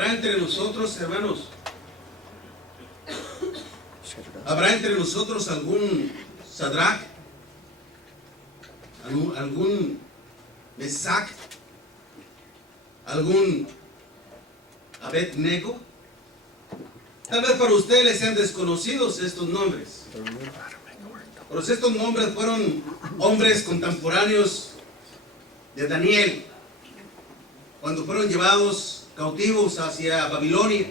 ¿Habrá entre nosotros, hermanos? ¿Habrá entre nosotros algún Sadrach? ¿Algún Mesac? ¿Algún Abednego? Tal vez para ustedes les sean desconocidos estos nombres. Pero estos nombres fueron hombres contemporáneos de Daniel, cuando fueron llevados cautivos hacia Babilonia.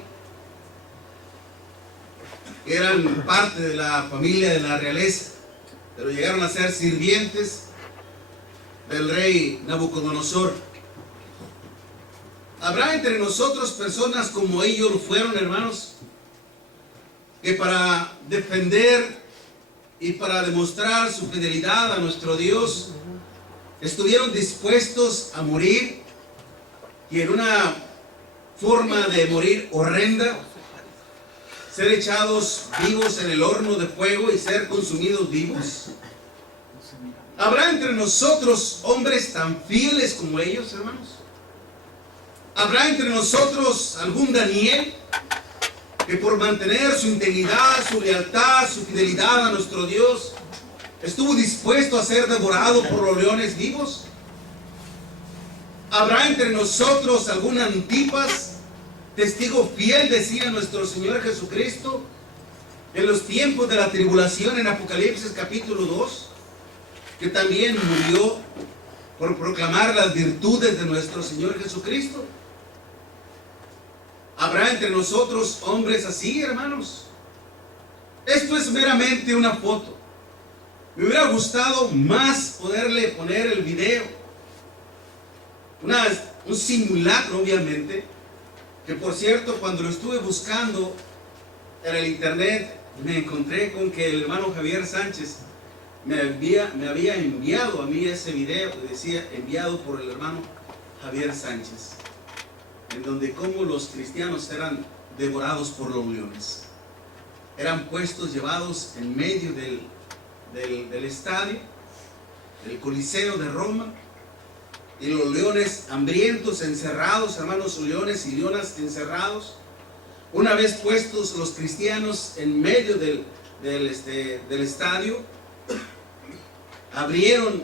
Eran parte de la familia de la realeza, pero llegaron a ser sirvientes del rey Nabucodonosor. ¿Habrá entre nosotros personas como ellos lo fueron, hermanos, que para defender y para demostrar su fidelidad a nuestro Dios estuvieron dispuestos a morir, y en una forma de morir horrenda, ser echados vivos en el horno de fuego y ser consumidos vivos? ¿Habrá entre nosotros hombres tan fieles como ellos, hermanos? ¿Habrá entre nosotros algún Daniel que por mantener su integridad, su lealtad, su fidelidad a nuestro Dios, estuvo dispuesto a ser devorado por los leones vivos? ¿Habrá entre nosotros algún Antipas, testigo fiel, decía nuestro Señor Jesucristo, en los tiempos de la tribulación en Apocalipsis capítulo 2, que también murió por proclamar las virtudes de nuestro Señor Jesucristo? ¿Habrá entre nosotros hombres así, hermanos? Esto es meramente una foto. Me hubiera gustado más poderle poner el video, un simulacro, obviamente, que por cierto, cuando lo estuve buscando en el internet, me encontré con que el hermano Javier Sánchez me había enviado a mí ese video que decía enviado por el hermano Javier Sánchez, en donde como los cristianos eran devorados por los leones. Eran puestos, llevados en medio del estadio, del Coliseo de Roma, y los leones hambrientos, encerrados, hermanos, leones y leonas encerrados. Una vez puestos los cristianos en medio del estadio, abrieron,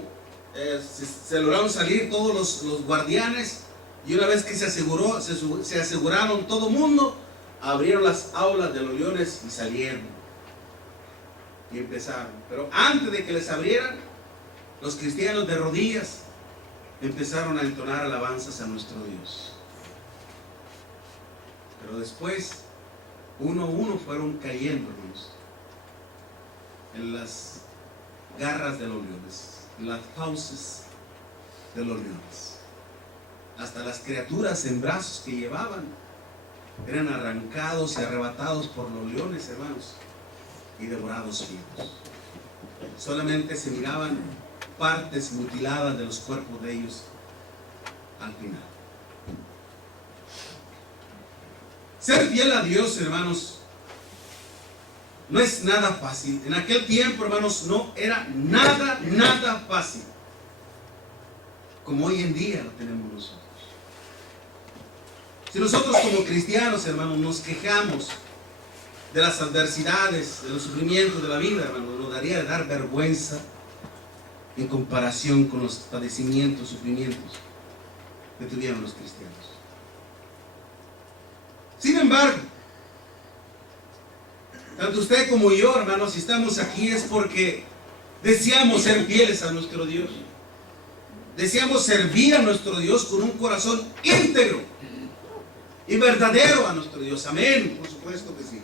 se lograron salir todos los guardianes, y una vez que se aseguraron todo mundo, abrieron las aulas de los leones y salieron y empezaron. Pero antes de que les abrieran, los cristianos de rodillas empezaron a entonar alabanzas a nuestro Dios. Pero después, uno a uno fueron cayendo, hermanos, en las garras de los leones, en las fauces de los leones. Hasta las criaturas en brazos que llevaban eran arrancados y arrebatados por los leones, hermanos, y devorados vivos. Solamente se miraban partes mutiladas de los cuerpos de ellos al final. Ser fiel a Dios, hermanos, no es nada fácil. En aquel tiempo, hermanos, no era nada fácil, como hoy en día lo tenemos nosotros. Si nosotros como cristianos, hermanos, nos quejamos de las adversidades, de los sufrimientos de la vida, hermanos, nos daría de dar vergüenza en comparación con los padecimientos, sufrimientos que tuvieron los cristianos. Sin embargo, tanto usted como yo, hermanos, si estamos aquí es porque deseamos ser fieles a nuestro Dios. Deseamos servir a nuestro Dios con un corazón íntegro y verdadero a nuestro Dios. Amén, por supuesto que sí.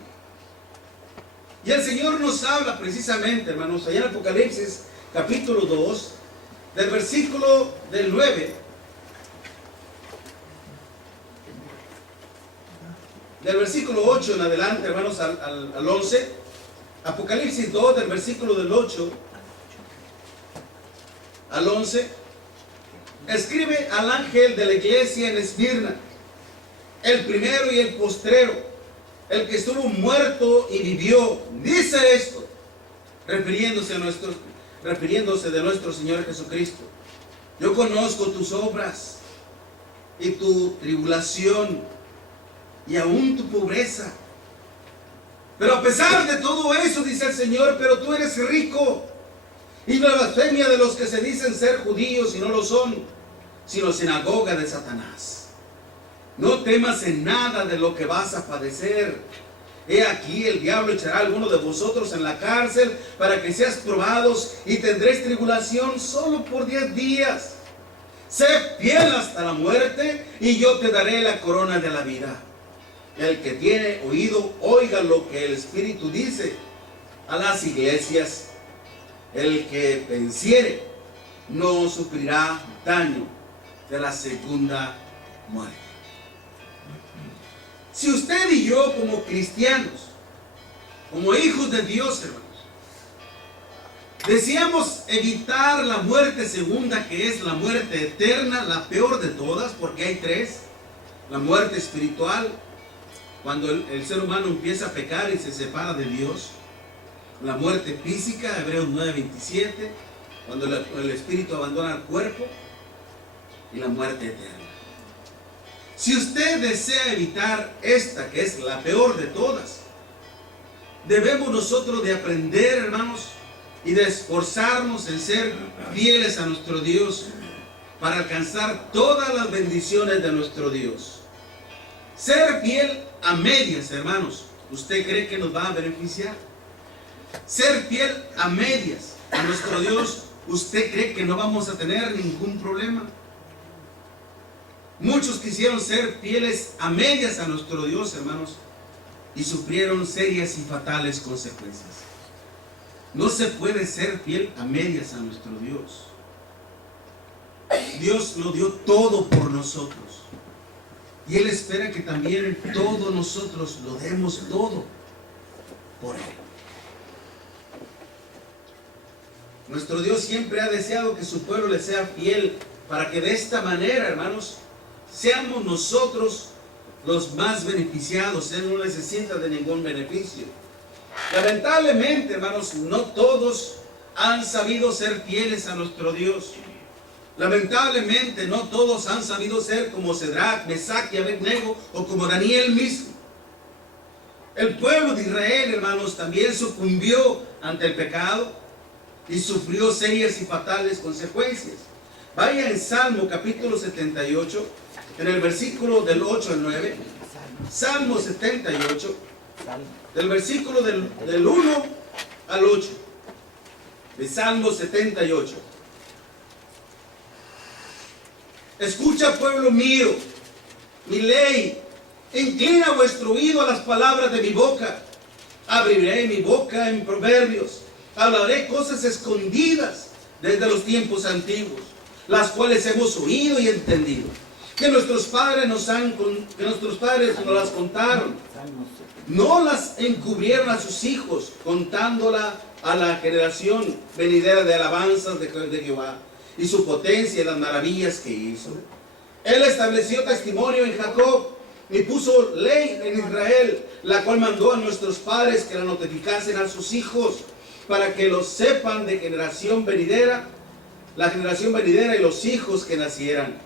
Y el Señor nos habla precisamente, hermanos, allá en Apocalipsis capítulo 2, del versículo del 9, del versículo 8 en adelante, hermanos, al 11. Apocalipsis 2, del versículo del 8 al 11. Escribe al ángel de la iglesia en Esmirna, el primero y el postrero, el que estuvo muerto y vivió, dice esto, refiriéndose de nuestro Señor Jesucristo: yo conozco tus obras y tu tribulación y aún tu pobreza. Pero a pesar de todo eso, dice el Señor, pero tú eres rico. Y la blasfemia de los que se dicen ser judíos y no lo son, sino sinagoga de Satanás. No temas en nada de lo que vas a padecer. He aquí el diablo echará a alguno de vosotros en la cárcel para que seas probados y tendréis tribulación solo por 10 días. Sé fiel hasta la muerte y yo te daré la corona de la vida. El que tiene oído, oiga lo que el Espíritu dice a las iglesias. El que venciere no sufrirá daño de la segunda muerte. Si usted y yo como cristianos, como hijos de Dios, hermanos, deseamos evitar la muerte segunda, que es la muerte eterna, la peor de todas, porque hay tres: la muerte espiritual, cuando el ser humano empieza a pecar y se separa de Dios; la muerte física, Hebreos 9:27, cuando el espíritu abandona el cuerpo; y la muerte eterna. Si usted desea evitar esta, que es la peor de todas, debemos nosotros de aprender, hermanos, y de esforzarnos en ser fieles a nuestro Dios para alcanzar todas las bendiciones de nuestro Dios. Ser fiel a medias, hermanos, ¿usted cree que nos va a beneficiar? Ser fiel a medias a nuestro Dios, ¿usted cree que no vamos a tener ningún problema? Muchos quisieron ser fieles a medias a nuestro Dios, hermanos, y sufrieron serias y fatales consecuencias. No se puede ser fiel a medias a nuestro Dios. Dios lo dio todo por nosotros, y Él espera que también todos nosotros lo demos todo por Él. Nuestro Dios siempre ha deseado que su pueblo le sea fiel, para que de esta manera, hermanos, seamos nosotros los más beneficiados. Él no necesita de ningún beneficio. Lamentablemente, hermanos, no todos han sabido ser fieles a nuestro Dios. Lamentablemente, no todos han sabido ser como Cedrac, Mesac y Abednego, o como Daniel mismo. El pueblo de Israel, hermanos, también sucumbió ante el pecado y sufrió serias y fatales consecuencias. Vaya en Salmo capítulo 78, en el versículo del 8 al 9. Salmo 78, del versículo del 1 al 8. De Salmo 78. Escucha, pueblo mío, mi ley. Inclina vuestro oído a las palabras de mi boca. Abriré mi boca en proverbios. Hablaré cosas escondidas desde los tiempos antiguos, las cuales hemos oído y entendido, que nuestros padres nos las contaron. No las encubrieron a sus hijos, contándola a la generación venidera de alabanzas de Jehová, y su potencia y las maravillas que hizo. Él estableció testimonio en Jacob, y puso ley en Israel, la cual mandó a nuestros padres que la notificasen a sus hijos, para que lo sepan de generación venidera, la generación venidera y los hijos que nacieran.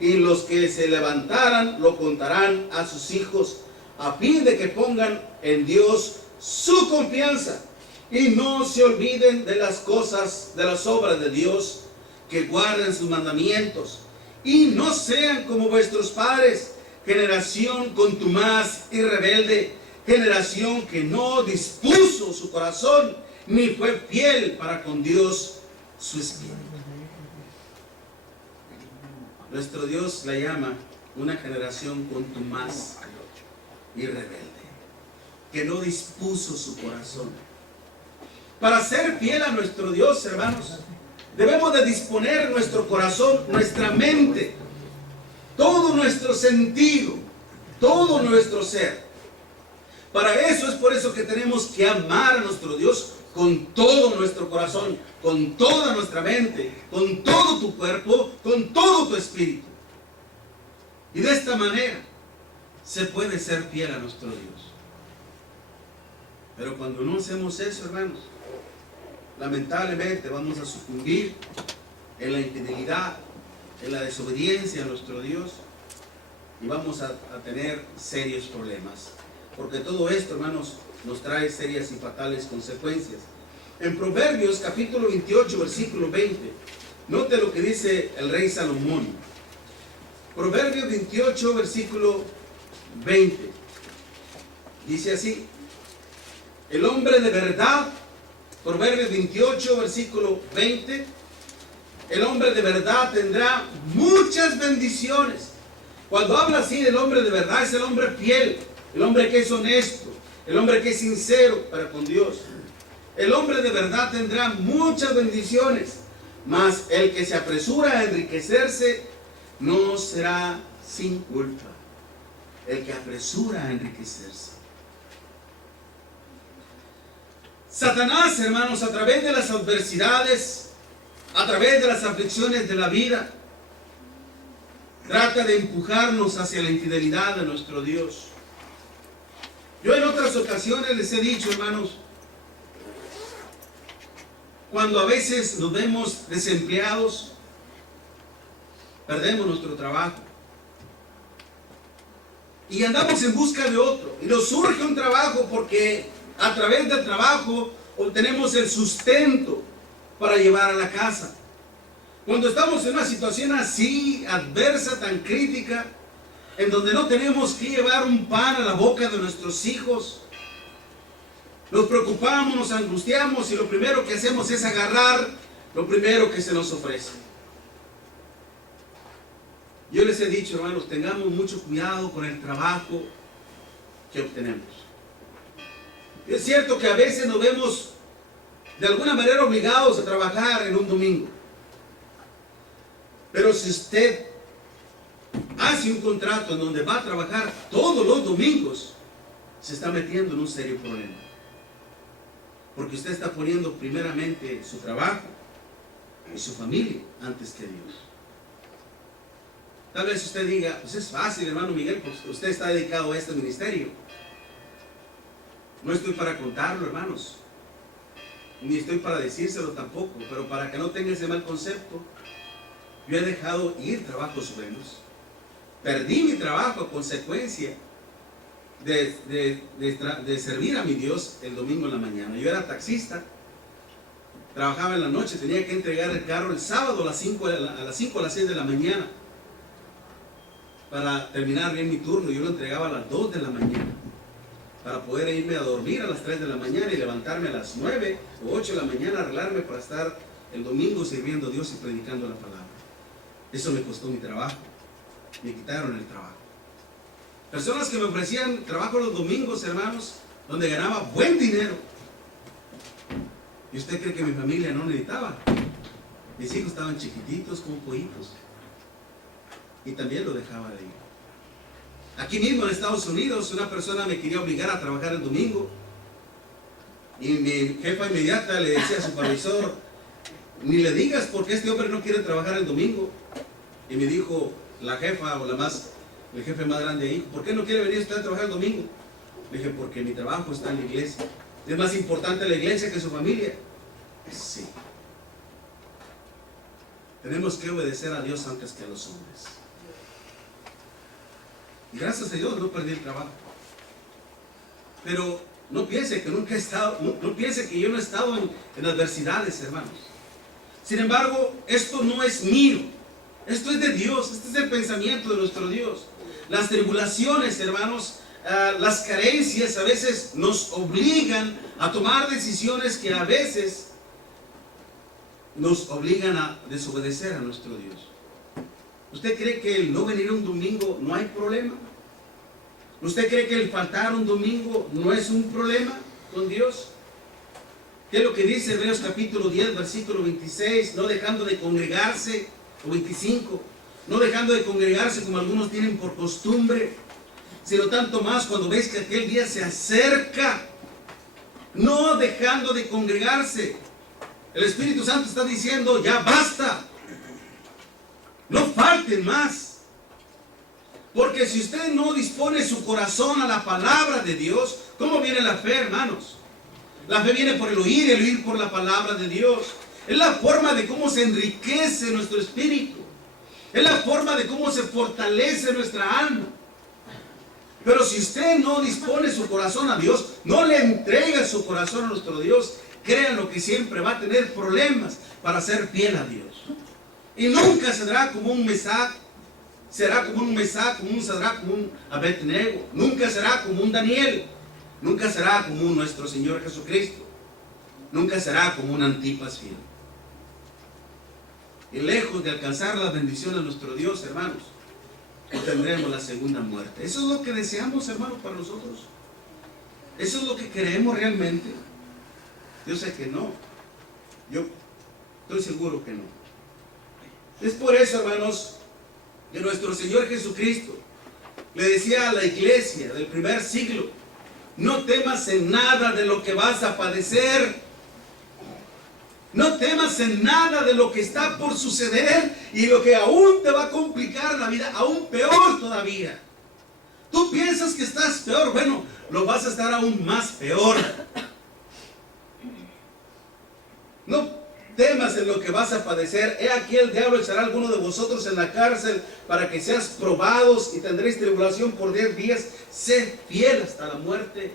Y los que se levantaran lo contarán a sus hijos, a fin de que pongan en Dios su confianza y no se olviden de las cosas, de las obras de Dios, que guarden sus mandamientos y no sean como vuestros padres, generación contumaz y rebelde, generación que no dispuso su corazón ni fue fiel para con Dios su espíritu. Nuestro Dios la llama una generación contumaz y rebelde, que no dispuso su corazón. Para ser fiel a nuestro Dios, hermanos, debemos de disponer nuestro corazón, nuestra mente, todo nuestro sentido, todo nuestro ser. Para eso es por eso que tenemos que amar a nuestro Dios con todo nuestro corazón, con toda nuestra mente, con todo tu cuerpo, con todo tu espíritu. Y de esta manera se puede ser fiel a nuestro Dios. Pero cuando no hacemos eso, hermanos, lamentablemente vamos a sucumbir en la infidelidad, en la desobediencia a nuestro Dios, y vamos a tener serios problemas. Porque todo esto, hermanos, nos trae serias y fatales consecuencias. En Proverbios capítulo 28, versículo 20, note lo que dice el rey Salomón. Proverbios 28, versículo 20. Dice así: el hombre de verdad, Proverbios 28, versículo 20, el hombre de verdad tendrá muchas bendiciones. Cuando habla así del hombre de verdad, es el hombre fiel, el hombre que es honesto, el hombre que es sincero para con Dios. El hombre de verdad tendrá muchas bendiciones, mas el que se apresura a enriquecerse no será sin culpa. El que apresura a enriquecerse. Satanás, hermanos, a través de las adversidades, a través de las aflicciones de la vida, trata de empujarnos hacia la infidelidad de nuestro Dios. Yo en otras ocasiones les he dicho, hermanos, cuando a veces nos vemos desempleados, perdemos nuestro trabajo y andamos en busca de otro, y nos surge un trabajo porque a través del trabajo obtenemos el sustento para llevar a la casa. Cuando estamos en una situación así, adversa, tan crítica, en donde no tenemos que llevar un pan a la boca de nuestros hijos, nos preocupamos, nos angustiamos y lo primero que hacemos es agarrar lo primero que se nos ofrece. Yo les he dicho, hermanos, tengamos mucho cuidado con el trabajo que obtenemos. Es cierto que a veces nos vemos de alguna manera obligados a trabajar en un domingo. Pero si usted hace un contrato en donde va a trabajar todos los domingos, se está metiendo en un serio problema. Porque usted está poniendo primeramente su trabajo y su familia antes que Dios. Tal vez usted diga, pues es fácil, hermano Miguel, pues usted está dedicado a este ministerio. No estoy para contarlo, hermanos, ni estoy para decírselo tampoco, pero para que no tenga ese mal concepto, yo he dejado ir trabajos buenos. Perdí mi trabajo a consecuencia de servir a mi Dios el domingo en la mañana. Yo era taxista, trabajaba en la noche, tenía que entregar el carro el sábado a las 5 o las 6 de la mañana para terminar bien mi turno. Yo lo entregaba a las 2 de la mañana para poder irme a dormir a las 3 de la mañana y levantarme a las 9 o 8 de la mañana, arreglarme para estar el domingo sirviendo a Dios y predicando la palabra. Eso me costó mi trabajo. Me quitaron el trabajo. Personas que me ofrecían trabajo los domingos, hermanos, donde ganaba buen dinero. ¿Y usted cree que mi familia no necesitaba? Mis hijos estaban chiquititos como pollitos. Y también lo dejaba de ir. Aquí mismo en Estados Unidos, una persona me quería obligar a trabajar el domingo. Y mi jefa inmediata le decía a su supervisor, ni le digas porque este hombre no quiere trabajar el domingo. Y me dijo la jefa o el jefe más grande ahí, ¿por qué no quiere venir usted a trabajar el domingo? Le dije, porque mi trabajo está en la iglesia. ¿Es más importante la iglesia que su familia? Sí. Tenemos que obedecer a Dios antes que a los hombres. Y gracias a Dios no perdí el trabajo. Pero no piense que nunca he estado, no piense que yo no he estado en adversidades, hermanos. Sin embargo, esto no es mío. Esto es de Dios. Este es el pensamiento de nuestro Dios. Las tribulaciones, hermanos, las carencias a veces nos obligan a tomar decisiones que a veces nos obligan a desobedecer a nuestro Dios. ¿Usted cree que el no venir un domingo no hay problema? ¿Usted cree que el faltar un domingo no es un problema con Dios? ¿Qué es lo que dice Hebreos capítulo 10, versículo 26? No dejando de congregarse, o 25, no dejando de congregarse como algunos tienen por costumbre, sino tanto más cuando ves que aquel día se acerca, no dejando de congregarse. El Espíritu Santo está diciendo, ya basta, no falten más. Porque si usted no dispone su corazón a la palabra de Dios, ¿cómo viene la fe, hermanos? La fe viene por el oír por la palabra de Dios. Es la forma de cómo se enriquece nuestro espíritu. Es la forma de cómo se fortalece nuestra alma. Pero si usted no dispone su corazón a Dios, no le entrega su corazón a nuestro Dios, créanlo que siempre va a tener problemas para ser fiel a Dios. Y nunca será como un Mesac, será como un Mesac, como un Sadrach, como un Abednego. Nunca será como un Daniel. Nunca será como un nuestro Señor Jesucristo. Nunca será como un Antipas fiel. Y lejos de alcanzar la bendición de nuestro Dios, hermanos, tendremos la segunda muerte. Eso es lo que deseamos, hermanos, para nosotros. Eso es lo que queremos realmente. Yo sé que no. Yo estoy seguro que no. Es por eso, hermanos, que nuestro Señor Jesucristo le decía a la iglesia del primer siglo: no temas en nada de lo que vas a padecer. No temas en nada de lo que está por suceder y lo que aún te va a complicar la vida, aún peor todavía. Tú piensas que estás peor, bueno, lo vas a estar aún más peor. No temas en lo que vas a padecer. He aquí el diablo echará a alguno de vosotros en la cárcel para que seas probados y tendréis tribulación por 10 días. Sed fiel hasta la muerte.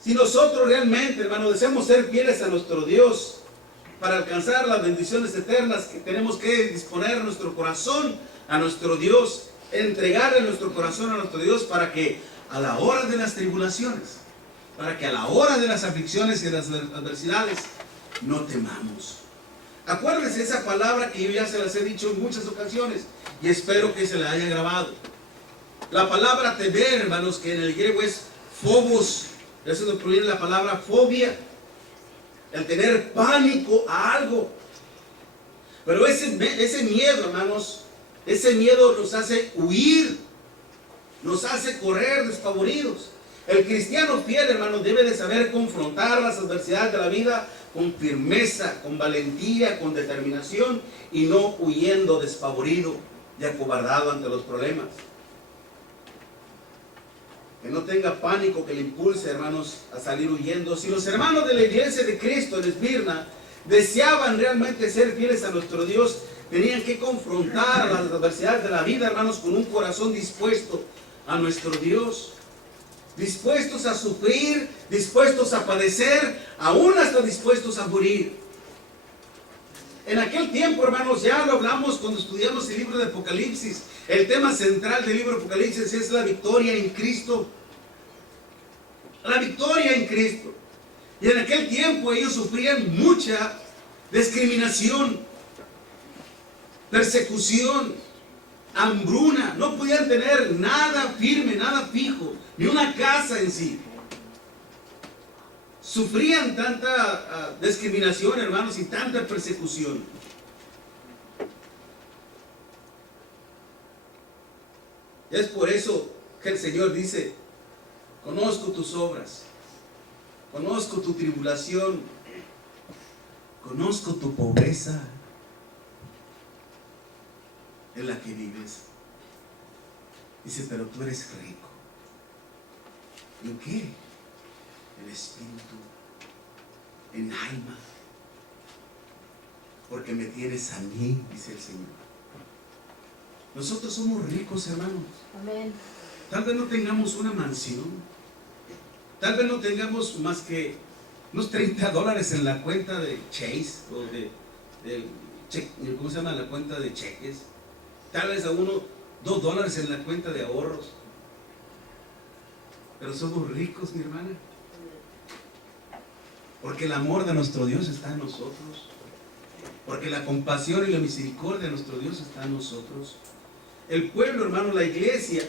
Si nosotros realmente, hermano, deseamos ser fieles a nuestro Dios para alcanzar las bendiciones eternas, que tenemos que disponer nuestro corazón a nuestro Dios, entregarle nuestro corazón a nuestro Dios para que a la hora de las tribulaciones, para que a la hora de las aflicciones y de las adversidades no temamos. Acuérdense esa palabra que yo ya se las he dicho en muchas ocasiones y espero que se la haya grabado. La palabra temer, hermanos, que en el griego es phobos. Eso nos proviene la palabra fobia, el tener pánico a algo. Pero ese miedo, hermanos, ese miedo nos hace huir, nos hace correr despavoridos. El cristiano fiel, hermanos, debe de saber confrontar las adversidades de la vida con firmeza, con valentía, con determinación y no huyendo despavorido y acobardado ante los problemas. Que no tenga pánico que le impulse, hermanos, a salir huyendo. Si los hermanos de la iglesia de Cristo en Esmirna deseaban realmente ser fieles a nuestro Dios, tenían que confrontar las adversidades de la vida, hermanos, con un corazón dispuesto a nuestro Dios. Dispuestos a sufrir, dispuestos a padecer, aún hasta dispuestos a morir. En aquel tiempo, hermanos, ya lo hablamos cuando estudiamos el libro de Apocalipsis. El tema central del libro de Apocalipsis es la victoria en Cristo. La victoria en Cristo. Y en aquel tiempo ellos sufrían mucha discriminación, persecución, hambruna. No podían tener nada firme, nada fijo, ni una casa en sí. Sufrían tanta discriminación, hermanos, y tanta persecución. Y es por eso que el Señor dice: conozco tus obras, conozco tu tribulación, conozco tu pobreza en la que vives. Dice: pero tú eres rico. ¿En qué? En espíritu, en alma, porque me tienes a mí, dice el Señor. Nosotros somos ricos, hermanos. Amén. Tal vez no tengamos una mansión, tal vez no tengamos más que unos $30 en la cuenta de Chase o ¿cómo se llama? La cuenta de cheques. Tal vez a uno $2 en la cuenta de ahorros. Pero somos ricos, mi hermana, porque el amor de nuestro Dios está en nosotros, porque la compasión y la misericordia de nuestro Dios está en nosotros. El pueblo, hermano, la iglesia,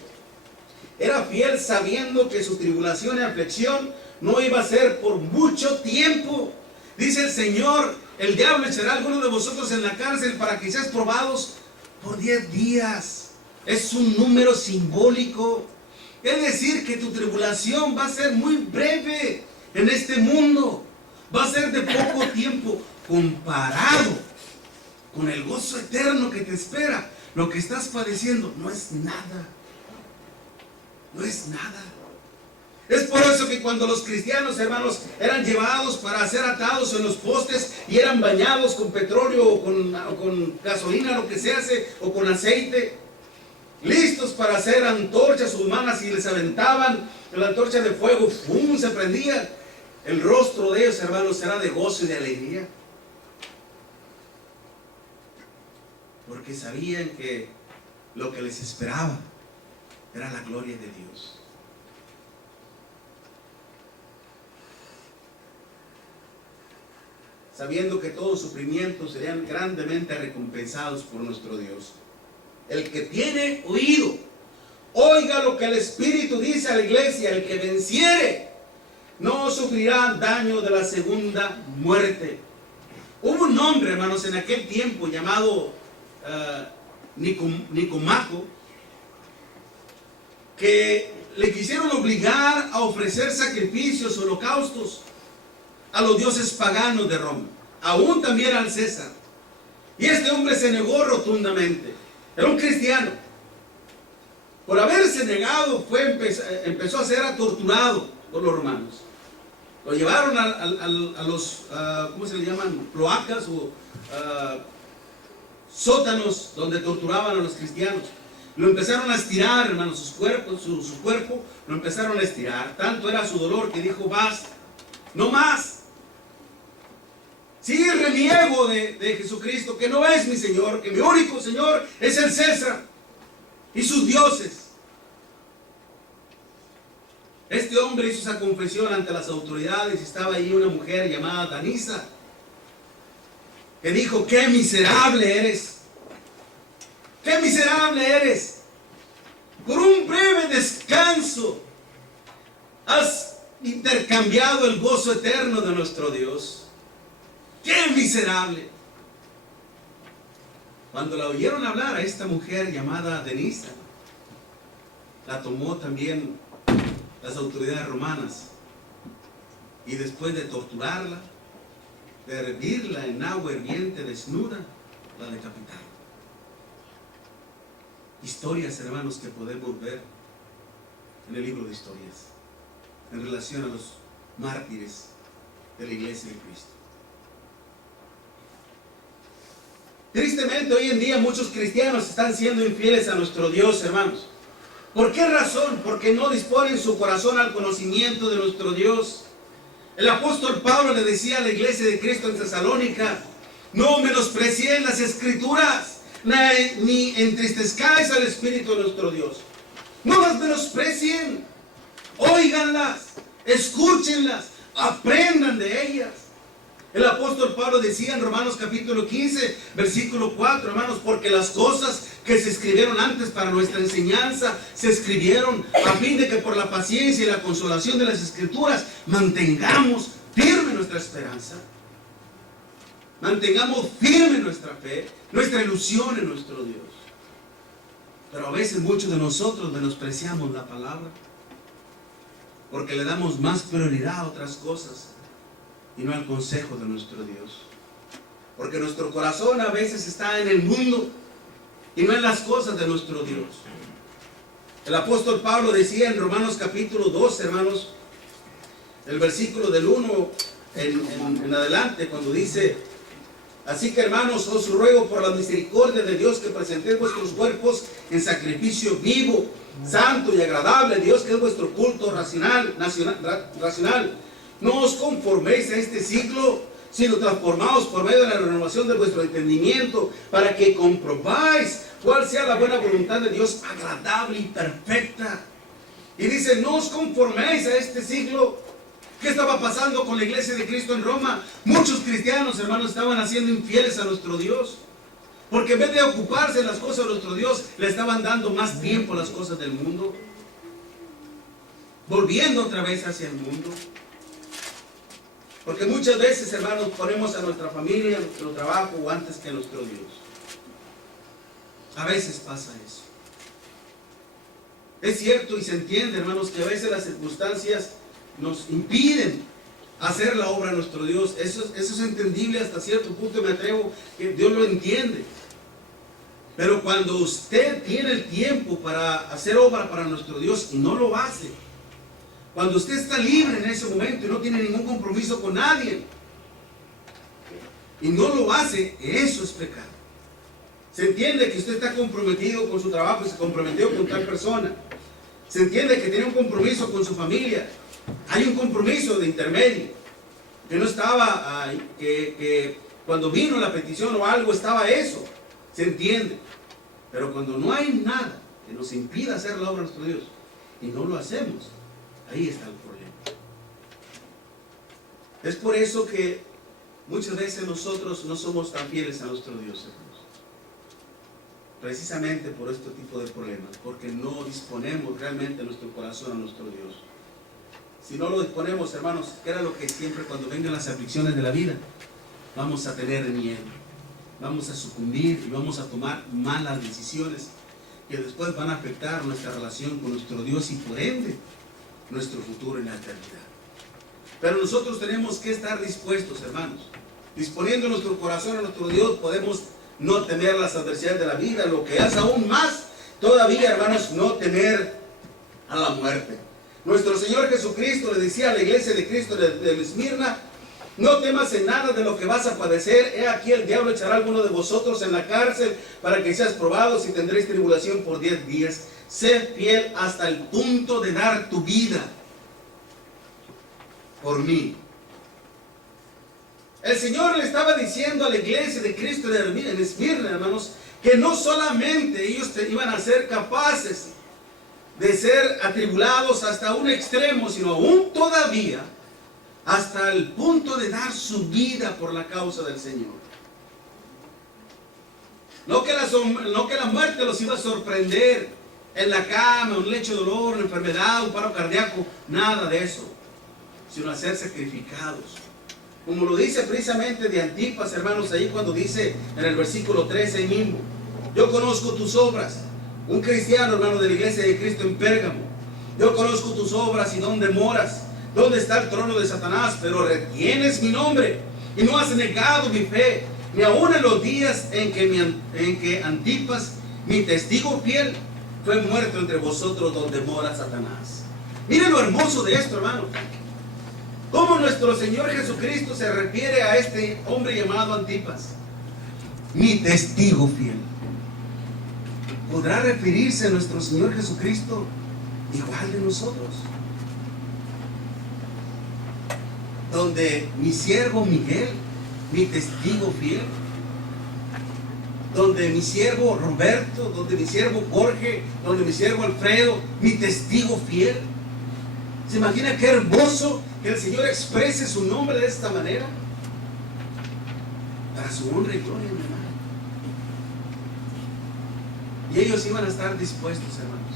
era fiel sabiendo que su tribulación y aflicción no iba a ser por mucho tiempo. Dice el Señor: el diablo echará a algunos de vosotros en la cárcel para que seáis probados por 10 días. Es un número simbólico. Es decir, que tu tribulación va a ser muy breve en este mundo. Va a ser de poco tiempo comparado con el gozo eterno que te espera. Lo que estás padeciendo no es nada. No es nada. Es por eso que cuando los cristianos, hermanos, eran llevados para ser atados en los postes y eran bañados con petróleo o con gasolina, lo que se hace, o con aceite, listos para hacer antorchas humanas, y les aventaban la antorcha de fuego, ¡pum!, se prendía. El rostro de ellos, hermanos, era de gozo y de alegría, porque sabían que lo que les esperaba era la gloria de Dios. Sabiendo que todos sufrimientos serían grandemente recompensados por nuestro Dios. El que tiene oído, oiga lo que el Espíritu dice a la iglesia: el que venciere no sufrirá daño de la segunda muerte. Hubo un hombre, hermanos, en aquel tiempo llamado Nicomaco, que le quisieron obligar a ofrecer sacrificios, holocaustos a los dioses paganos de Roma, aún también al César. Y este hombre se negó rotundamente. Era un cristiano. Por haberse negado, empezó a ser torturado por los romanos. Lo llevaron a los, ¿cómo se le llaman? Cloacas o sótanos donde torturaban a los cristianos. Lo empezaron a estirar, hermanos, su cuerpo lo empezaron a estirar. Tanto era su dolor que dijo: basta, no más. Sí, reniego de Jesucristo, que no es mi Señor, que mi único Señor es el César y sus dioses. Este hombre hizo esa confesión ante las autoridades. Estaba ahí una mujer llamada Danisa, que dijo: ¡qué miserable eres! ¡Qué miserable eres! Por un breve descanso has intercambiado el gozo eterno de nuestro Dios. ¡Qué miserable! Cuando la oyeron hablar a esta mujer llamada Denisa, la tomó también las autoridades romanas, y después de torturarla, de hervirla en agua hirviente desnuda, la decapitaron. Historias, hermanos, que podemos ver en el libro de historias en relación a los mártires de la iglesia de Cristo. Tristemente, hoy en día muchos cristianos están siendo infieles a nuestro Dios, hermanos. ¿Por qué razón? Porque no disponen su corazón al conocimiento de nuestro Dios. El apóstol Pablo le decía a la iglesia de Cristo en Tesalónica: no menosprecien las Escrituras, ni entristezcáis al Espíritu de nuestro Dios. No las menosprecien, óiganlas, escúchenlas, aprendan de ellas. El apóstol Pablo decía en Romanos capítulo 15, versículo 4, hermanos: porque las cosas que se escribieron antes para nuestra enseñanza se escribieron a fin de que por la paciencia y la consolación de las Escrituras mantengamos firme nuestra esperanza, mantengamos firme nuestra fe, nuestra ilusión en nuestro Dios. Pero a veces muchos de nosotros menospreciamos la palabra porque le damos más prioridad a otras cosas y no al consejo de nuestro Dios. Porque nuestro corazón a veces está en el mundo y no en las cosas de nuestro Dios. El apóstol Pablo decía en Romanos capítulo 12, hermanos, el versículo del 1 en adelante, cuando dice: así que, hermanos, os ruego por la misericordia de Dios que presentéis vuestros cuerpos en sacrificio vivo, santo y agradable a Dios, que es vuestro culto racional. No os conforméis a este siglo, sino transformaos por medio de la renovación de vuestro entendimiento, para que comprobáis cuál sea la buena voluntad de Dios, agradable y perfecta. Y dice: no os conforméis a este siglo. ¿Qué estaba pasando con la iglesia de Cristo en Roma? Muchos cristianos, hermanos, estaban haciendo infieles a nuestro Dios, porque en vez de ocuparse en las cosas de nuestro Dios, le estaban dando más tiempo a las cosas del mundo, volviendo otra vez hacia el mundo. Porque muchas veces, hermanos, ponemos a nuestra familia, a nuestro trabajo antes que a nuestro Dios. A veces pasa eso. Es cierto y se entiende, hermanos, que a veces las circunstancias nos impiden hacer la obra de nuestro Dios. Eso es entendible hasta cierto punto, me atrevo, que Dios lo entiende. Pero cuando usted tiene el tiempo para hacer obra para nuestro Dios y no lo hace, Cuando usted está libre en ese momento y no tiene ningún compromiso con nadie y no lo hace, eso es pecado. Se entiende que usted está comprometido con su trabajo y se comprometió con tal persona. Se entiende que tiene un compromiso con su familia. Hay un compromiso de intermedio. Que no estaba, que cuando vino la petición o algo estaba eso. Se entiende. Pero cuando no hay nada que nos impida hacer la obra de nuestro Dios y no lo hacemos, ahí está el problema. Es por eso que muchas veces nosotros no somos tan fieles a nuestro Dios, hermanos. Precisamente por este tipo de problemas, porque no disponemos realmente nuestro corazón a nuestro Dios. Si no lo disponemos, hermanos, ¿qué era lo que siempre cuando vengan las aflicciones de la vida? Vamos a tener miedo, vamos a sucumbir y vamos a tomar malas decisiones que después van a afectar nuestra relación con nuestro Dios y por ende nuestro futuro en la eternidad. Pero nosotros tenemos que estar dispuestos, hermanos. Disponiendo nuestro corazón a nuestro Dios, podemos no temer las adversidades de la vida, lo que es aún más todavía, hermanos, no temer a la muerte. Nuestro Señor Jesucristo le decía a la iglesia de Cristo de Esmirna: no temas en nada de lo que vas a padecer. He aquí el diablo echará a alguno de vosotros en la cárcel para que seas probados y tendréis tribulación por 10 días. Sé fiel hasta el punto de dar tu vida por mí. El Señor le estaba diciendo a la iglesia de Cristo en Esmirna, hermanos, que no solamente ellos iban a ser capaces de ser atribulados hasta un extremo, sino aún todavía hasta el punto de dar su vida por la causa del Señor. No que la muerte los iba a sorprender en la cama, un lecho de dolor, una enfermedad, un paro cardíaco, nada de eso, sino a ser sacrificados. Como lo dice precisamente de Antipas, hermanos, ahí cuando dice en el versículo 13 mismo: yo conozco tus obras. Un cristiano, hermano, de la iglesia de Cristo en Pérgamo: yo conozco tus obras y dónde moras, dónde está el trono de Satanás, pero retienes mi nombre y no has negado mi fe, ni aun en los días en que Antipas, mi testigo fiel, fue muerto entre vosotros donde mora Satanás. Miren lo hermoso de esto, hermano. Cómo nuestro Señor Jesucristo se refiere a este hombre llamado Antipas: mi testigo fiel. ¿Podrá referirse a nuestro Señor Jesucristo igual de nosotros? Donde mi siervo Miguel, mi testigo fiel, donde mi siervo Roberto, donde mi siervo Jorge, donde mi siervo Alfredo, mi testigo fiel. ¿Se imagina qué hermoso que el Señor exprese su nombre de esta manera? Para su honra y gloria, mi hermano. Y ellos iban a estar dispuestos, hermanos.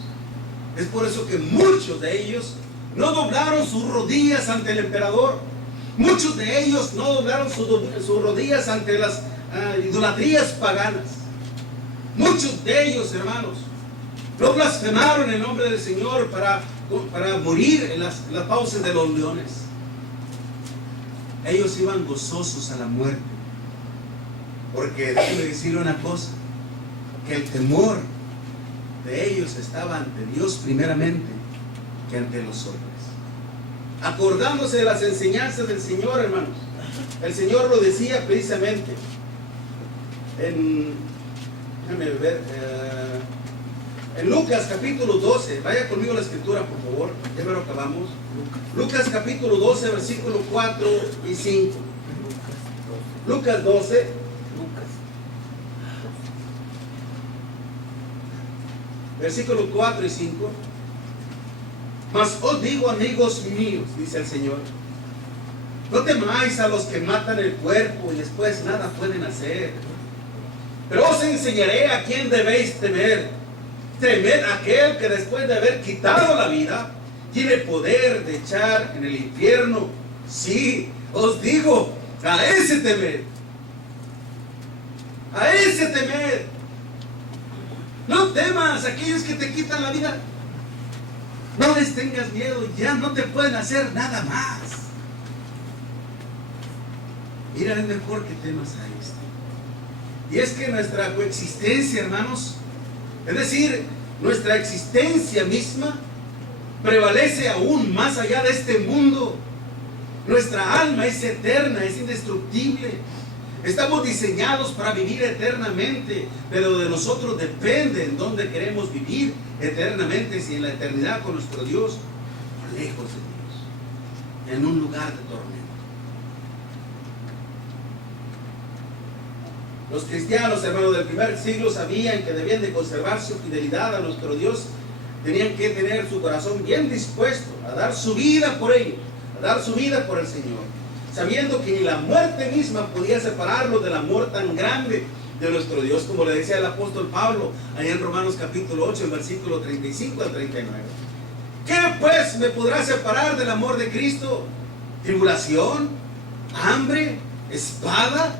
Es por eso que muchos de ellos no doblaron sus rodillas ante el emperador. Muchos de ellos no doblaron sus rodillas ante las idolatrías paganas. Muchos de ellos, hermanos, no blasfemaron el nombre del Señor para morir en las fauces de los leones. Ellos iban gozosos a la muerte, porque déjenme decirle una cosa, que el temor de ellos estaba ante Dios primeramente que ante los hombres. Acordándose de las enseñanzas del Señor, hermanos. El Señor lo decía precisamente déjame ver, en Lucas capítulo 12, vaya conmigo a la escritura, por favor, ya me lo acabamos. Lucas capítulo 12, versículo 4 y 5. Lucas 12. Versículo 4 y 5. Mas os digo, amigos míos, dice el Señor, no temáis a los que matan el cuerpo y después nada pueden hacer. Pero os enseñaré a quién debéis temer. Temed a aquel que después de haber quitado la vida, tiene poder de echar en el infierno. Sí, os digo, a ese temed. A ese temed. No temas a aquellos que te quitan la vida. No les tengas miedo, ya no te pueden hacer nada más. Mira, es mejor que temas a esto. Y es que nuestra coexistencia, hermanos, es decir, nuestra existencia misma, prevalece aún más allá de este mundo. Nuestra alma es eterna, es indestructible. Estamos diseñados para vivir eternamente, pero de nosotros depende en dónde queremos vivir eternamente, si en la eternidad con nuestro Dios o lejos de Dios, en un lugar de tormento. Los cristianos, hermanos, del primer siglo sabían que debían de conservar su fidelidad a nuestro Dios. Tenían que tener su corazón bien dispuesto a dar su vida por ellos, a dar su vida por el Señor, sabiendo que ni la muerte misma podía separarlos del amor tan grande de nuestro Dios, como le decía el apóstol Pablo allá en Romanos capítulo 8, el versículo 35 al 39. ¿Qué pues me podrá separar del amor de Cristo? ¿Tribulación? ¿Hambre? ¿Espada?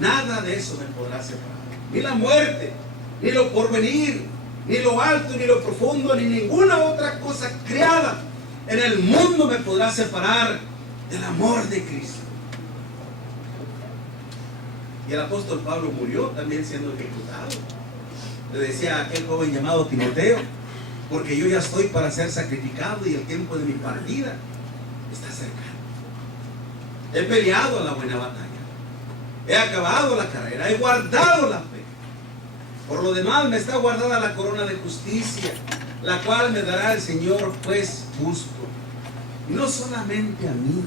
Nada de eso me podrá separar. Ni la muerte, ni lo porvenir, ni lo alto, ni lo profundo, ni ninguna otra cosa creada en el mundo me podrá separar del amor de Cristo. Y el apóstol Pablo murió también siendo ejecutado. Le decía a aquel joven llamado Timoteo: porque yo ya estoy para ser sacrificado y el tiempo de mi partida está cercano. He peleado la buena batalla, he acabado la carrera, he guardado la fe. Por lo demás me está guardada la corona de justicia, la cual me dará el Señor juez justo. Y no solamente a mí,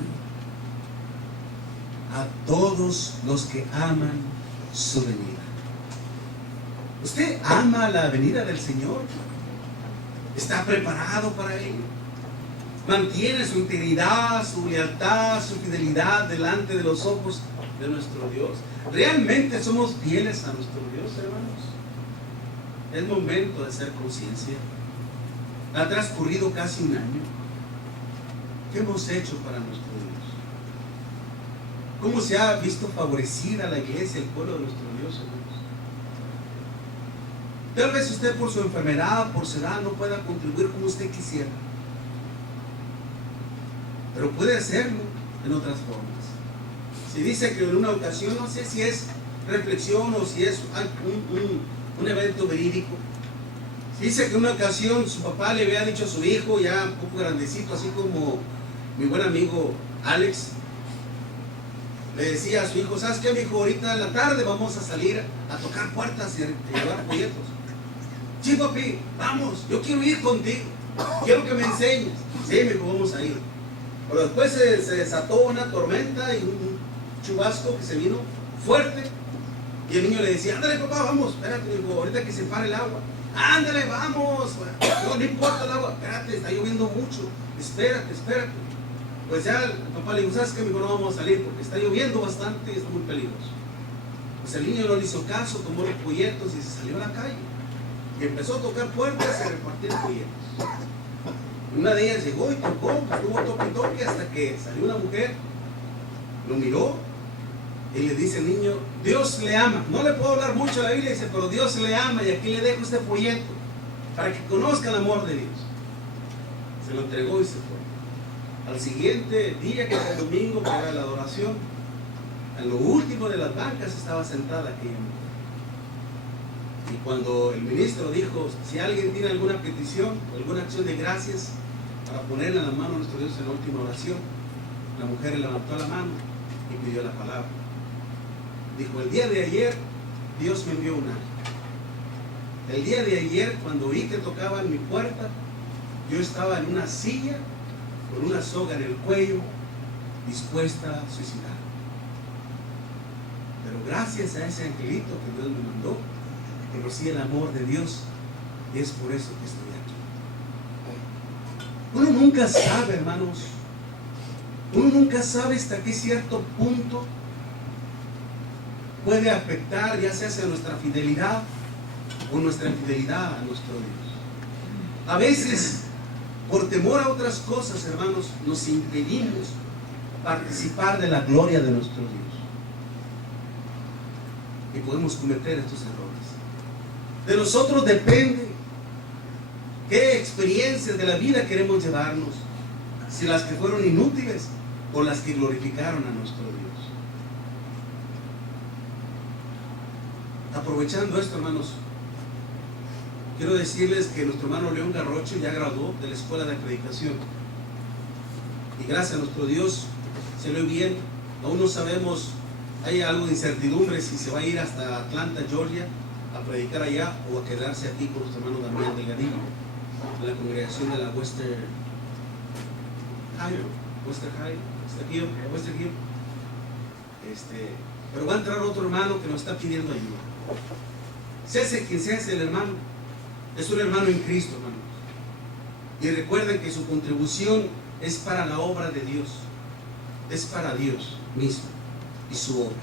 a todos los que aman su venida. ¿Usted ama la venida del Señor? ¿Está preparado para ello? ¿Mantiene su integridad, su lealtad, su fidelidad delante de los ojos de nuestro Dios? ¿Realmente somos fieles a nuestro Dios, hermanos? Es momento de hacer conciencia. Ha transcurrido casi un año. ¿Qué hemos hecho para nuestro Dios? ¿Cómo se ha visto favorecida la iglesia, el pueblo de nuestro Dios, hermanos? Tal vez usted por su enfermedad, por su edad, no pueda contribuir como usted quisiera, pero puede hacerlo en otras formas. Si dice que en una ocasión, no sé si es reflexión o si es un evento verídico, si dice que en una ocasión su papá le había dicho a su hijo, ya un poco grandecito, así como mi buen amigo Alex, le decía a su hijo: ¿sabes qué, mi hijo? Ahorita en la tarde vamos a salir a tocar puertas y a llevar folletos. Sí, papi, vamos, yo quiero ir contigo, quiero que me enseñes. Sí, mi hijo, vamos a ir. Pero después se desató una tormenta y un chubasco que se vino fuerte, y el niño le decía: ándale, papá, vamos, espérate, hijo, ahorita que se pare el agua. Ándale, vamos, no importa el agua, espérate, está lloviendo mucho, espérate. Pues ya el papá le dijo: ¿sabes qué, mi hijo? No vamos a salir porque está lloviendo bastante y está muy peligroso. Pues el niño no le hizo caso, tomó los folletos y se salió a la calle. Y empezó a tocar puertas y a repartir folletos. Una de ellas llegó y tocó, estuvo toque hasta que salió una mujer, lo miró y le dice al niño: Dios le ama. No le puedo hablar mucho de la Biblia, dice, pero Dios le ama y aquí le dejo este folleto para que conozca el amor de Dios. Se lo entregó y se fue. Al siguiente día, que era el domingo, que era la adoración, en lo último de las bancas estaba sentada aquella mujer. Y cuando el ministro dijo: si alguien tiene alguna petición, alguna acción de gracias para ponerle en la mano a nuestro Dios en la última oración, la mujer levantó la mano y pidió la palabra. Dijo: el día de ayer Dios me envió un ángel. El día de ayer, cuando vi que tocaban mi puerta, yo estaba en una silla con una soga en el cuello, dispuesta a suicidar. Pero gracias a ese angelito que Dios me mandó, conocí el amor de Dios y es por eso que estoy aquí. Uno nunca sabe, hermanos, uno nunca sabe hasta qué cierto punto puede afectar, ya sea hacia nuestra fidelidad o nuestra infidelidad a nuestro Dios. A veces, por temor a otras cosas, hermanos, nos impedimos participar de la gloria de nuestro Dios. Y podemos cometer estos errores. De nosotros depende qué experiencias de la vida queremos llevarnos, si las que fueron inútiles o las que glorificaron a nuestro Dios. Aprovechando esto, hermanos, quiero decirles que nuestro hermano León Garrocho ya graduó de la escuela de predicación. Y gracias a nuestro Dios se le bien. Aún no sabemos, hay algo de incertidumbre si se va a ir hasta Atlanta, Georgia, a predicar allá o a quedarse aquí con nuestro hermano Damián Delgadillo, en la congregación de la Western Hill. Pero va a entrar otro hermano que nos está pidiendo ayuda. Cese quien sea el hermano, es un hermano en Cristo, hermanos. Y recuerden que su contribución es para la obra de Dios, es para Dios mismo y su obra.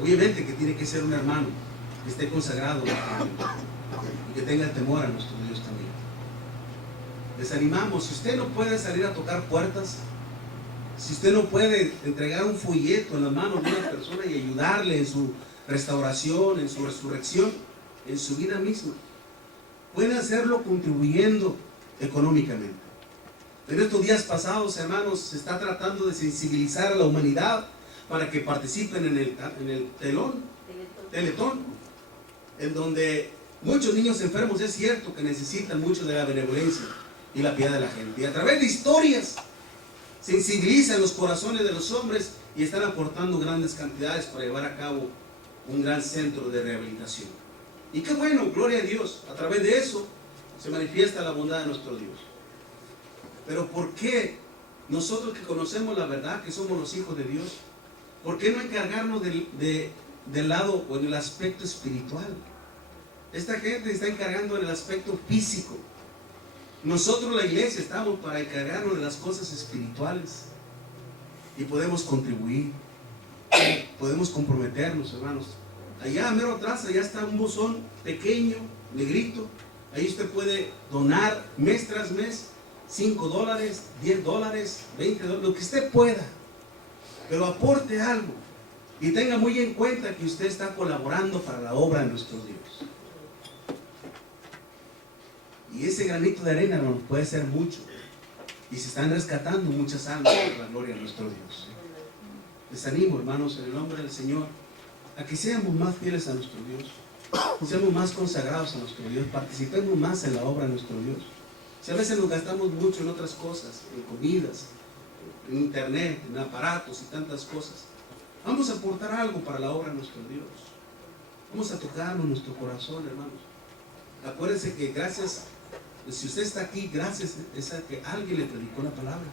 Obviamente que tiene que ser un hermano que esté consagrado y que tenga el temor a nuestro Dios también. Les animamos, si usted no puede salir a tocar puertas, si usted no puede entregar un folleto en las manos de una persona y ayudarle en su restauración, en su resurrección, en su vida misma, puede hacerlo contribuyendo económicamente. En estos días pasados, hermanos, se está tratando de sensibilizar a la humanidad para que participen en el Teletón, en donde muchos niños enfermos, es cierto que necesitan mucho de la benevolencia y la piedad de la gente. Y a través de historias sensibilizan los corazones de los hombres y están aportando grandes cantidades para llevar a cabo un gran centro de rehabilitación. Y qué bueno, gloria a Dios, a través de eso se manifiesta la bondad de nuestro Dios. Pero ¿por qué nosotros que conocemos la verdad, que somos los hijos de Dios, por qué no encargarnos del lado o en el aspecto espiritual? Esta gente está encargando en el aspecto físico. Nosotros, la iglesia, estamos para encargarnos de las cosas espirituales y podemos contribuir, podemos comprometernos, hermanos. Allá mero atrás, allá está un buzón pequeño, negrito. Ahí usted puede donar mes tras mes $5, $10, $20, lo que usted pueda, pero aporte algo y tenga muy en cuenta que usted está colaborando para la obra de nuestro Dios. Y ese granito de arena nos puede ser mucho, y se están rescatando muchas almas por la gloria de nuestro Dios. Les animo, hermanos, en el nombre del Señor, a que seamos más fieles a nuestro Dios, seamos más consagrados a nuestro Dios, participemos más en la obra de nuestro Dios. Si a veces nos gastamos mucho en otras cosas, en comidas, en internet, en aparatos y tantas cosas, vamos a aportar algo para la obra de nuestro Dios. Vamos a tocarnos nuestro corazón, hermanos. Acuérdense que gracias, si usted está aquí, gracias a que alguien le predicó la palabra.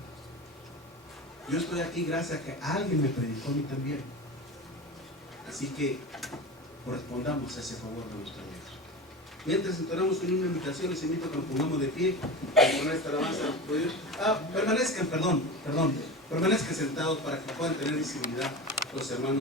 Yo estoy aquí gracias a que alguien me predicó a mí también. Así que correspondamos a ese favor de nuestro Dios. Mientras entonamos con una invitación, les invito a que nos pongamos de pie para poner esta alabanza a nuestro Dios. Permanezcan sentados para que puedan tener visibilidad los hermanos.